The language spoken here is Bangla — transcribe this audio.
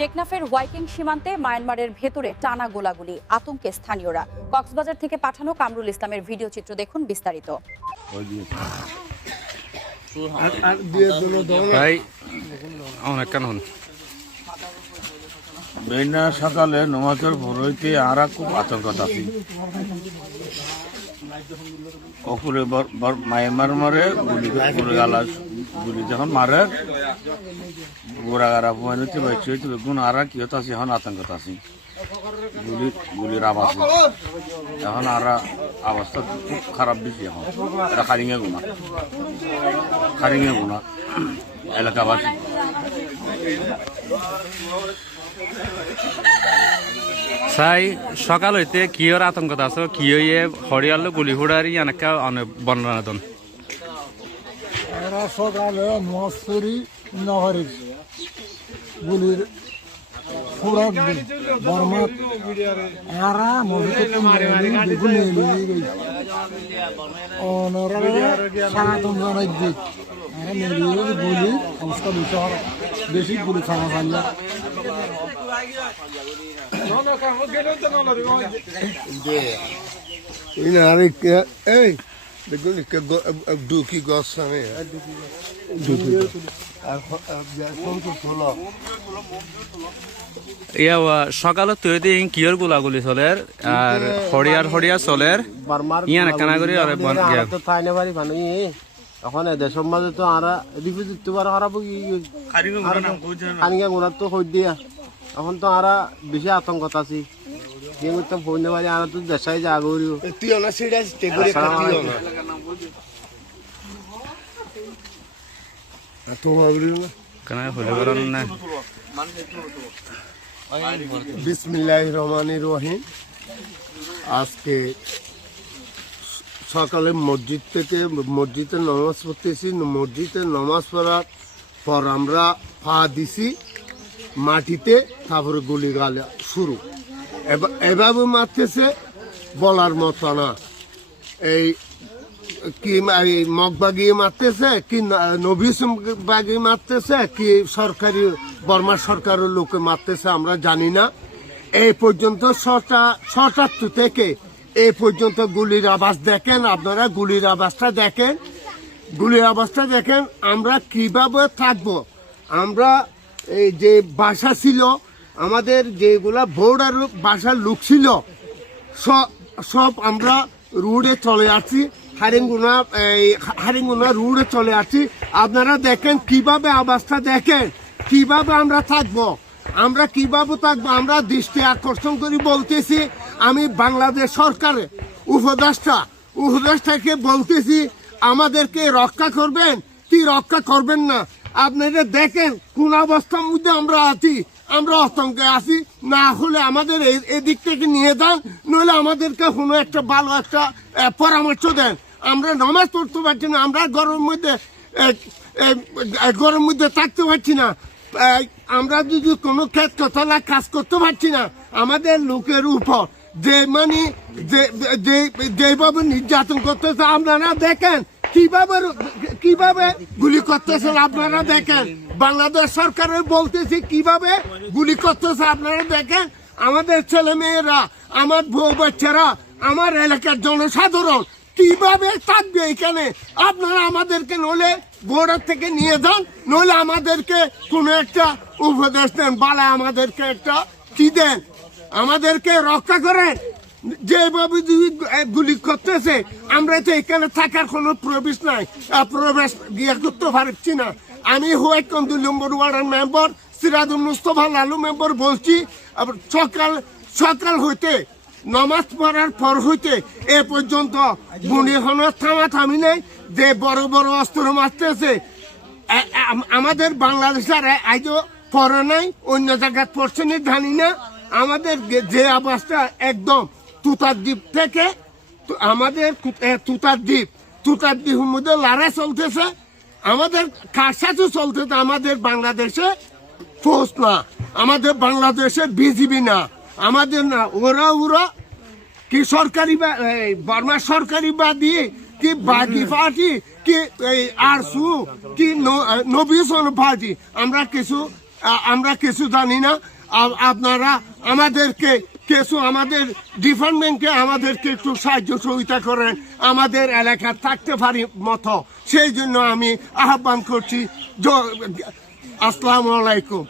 টেকনাফের ওয়াইকিং সীমান্তে মায়ানমারের ভেতরে টানা গোলাগুলি, আতঙ্কে স্থানীয়রা। কক্সবাজার থেকে পাঠানো কামরুল ইসলামের ভিডিও চিত্র দেখুন বিস্তারিত। সকালে নমাজের ভোর হইতে আর খুব আতঙ্ক আছি অপুরে মায়ানমার মারে গুলি গালা গুলি যখন মারে গোড়া গাড়া বয়ান হইতে বাইছে হইতে গুণ আর কি হতে আছে এখন আতঙ্ক আছি গুলির আওয়াজ এখন আর অবস্থা খুব খারাপ বেশি এখন এটা খারিঙে গুণা এলাকাবাসী চাই সকাল হইতে কিয়র আতঙ্ক আছে কিয়ে হরিয়াল গুলি হুড়ারি এনেকা অনেক বর্ণনা দেন। এরা সকালে মস্তুরি নহরির গুলির ফুড়ার বর্মাত এরা মসজিদে বেগুন সারাতন জানাই দিক এরা মেলিয়ে গুলি অবস্থা বেশি গুলি খাওয়া পাইয়া এই দেখুন ডুকি গছ সামনে সকালে তুই দিন কিয়র গুলাগুলি চলের আর হরিয়ার চলের ইয়ান কানা করি এখন দেশের মাঝে তো আর এদিকে দিতে পারে খারাপ খানিকা গোড়ার তো হই দিয়া এখন তো আর বেশি আতঙ্কত আছি যে করতে ফোন পারি আর তো দেশাই যা করিও বিসমিল্লাহির রহমানির রহিম। আজকে সকালে মসজিদে নামাজ পড়তেছি। মসজিদে নামাজ পড়ার পর আমরা পা দিছি মাটিতে, তারপরে গুলি গালা শুরু। এভাবে মারতেছে বলার মতো না। এই কি মগ বাগিয়ে মারতেছে, কি নবিস বাগিয়ে মারতেছে, কি সরকারি বর্মা সরকারের লোকে মারতেছে আমরা জানি না। এই পর্যন্ত 6টা থেকে এই পর্যন্ত গুলির আওয়াজ দেখেন, আপনারা গুলির আওয়াজটা দেখেন। আমরা কিভাবে থাকবো? আমরা এই যে বাসা ছিল আমাদের, যেগুলা বর্ডার বাসার লোক ছিল, সব আমরা রোডে চলে আসছি, হারিঙ্গুনা রোডে চলে আসছি। আপনারা দেখেন কিভাবে আওয়াজটা দেখেন, কিভাবে আমরা থাকবো। আমরা দৃষ্টি আকর্ষণ করে বলতেছি, আমি বাংলাদেশ সরকারের উপদেষ্টাকে বলতেছি আমাদেরকে রক্ষা করবেন কি রক্ষা করবেন না। আপনারা দেখেন কোন অবস্থার মধ্যে আমরা আছি, আমরা আতঙ্কে আছি। না হলে আমাদের এদিক থেকে নিয়ে যান, নইলে আমাদেরকে কোনো একটা ভালো একটা পরামর্শ দেন। আমরা নামাজ পড়তে পারছি না, আমরা গরম মধ্যে থাকতে পারছি না, আমরা যদি কোনো ক্ষেত কতলা কাজ করতে পারছি না। আমাদের লোকের উপর যেভাবে নির্যাতন করতেছে আপনারা দেখেন, কিভাবে গুলি করতেছেন আপনারা দেখেন। বাংলাদেশ সরকারের বলতেছি কিভাবে গুলি করতেছে আপনারা দেখেন। আমাদের ছেলে মেয়েরা, আমার বউ বাচ্চারা, আমার এলাকার জনসাধারণ কিভাবে থাকবে এখানে? আপনারা আমাদেরকে নইলে বর্ডার থেকে নিয়ে যান, নইলে আমাদেরকে কোনো একটা উপদেশ দেন, বালা আমাদেরকে একটা কি দেন, আমাদেরকে রক্ষা করেন। যেভাবে গুলি করতেছে আমরা তো এখানে থাকার কোনো প্রবেশ গিয়ে করতে পারছি না। আমি হোয়াইকম 2 নম্বর ওয়ার্ডের মেম্বার সিরাজুল মুস্তফা লালু মেম্বার বলছি, সকাল হইতে নামাজ পড়ার পর হইতে এ পর্যন্ত গুলি হওয়ার থামি নেই। যে বড় বড় অস্ত্র মারতেছে, আমাদের বাংলাদেশের আজও পড়ে নাই, অন্য জায়গায় পড়ছে না জানি না। আমাদের যে আবাসটা একদম তুতার দ্বীপ থেকে, আমাদের তুতার দ্বীপের মধ্যে লড়াই চলতেছে, আমাদের কার সাথে চলতেছে? আমাদের বাংলাদেশে ফৌজ না, আমাদের বাংলাদেশে বিজিবি না, আমাদের না। ওরা কি সরকারি বর্মা সরকারি বা দিয়ে কি বাগি পার্টি কি আরসু কি নবীন পার্টি, আমরা কিছু আমরা কিছু জানি না। আপনারা আমাদেরকে আমাদের ডিপার্টমেন্টকে আমাদেরকে একটু সাহায্য সহযোগিতা করেন, আমাদের এলাকা থাকতে পারি মতো। সেই জন্য আমি আহ্বান করছি। আসসালামু আলাইকুম।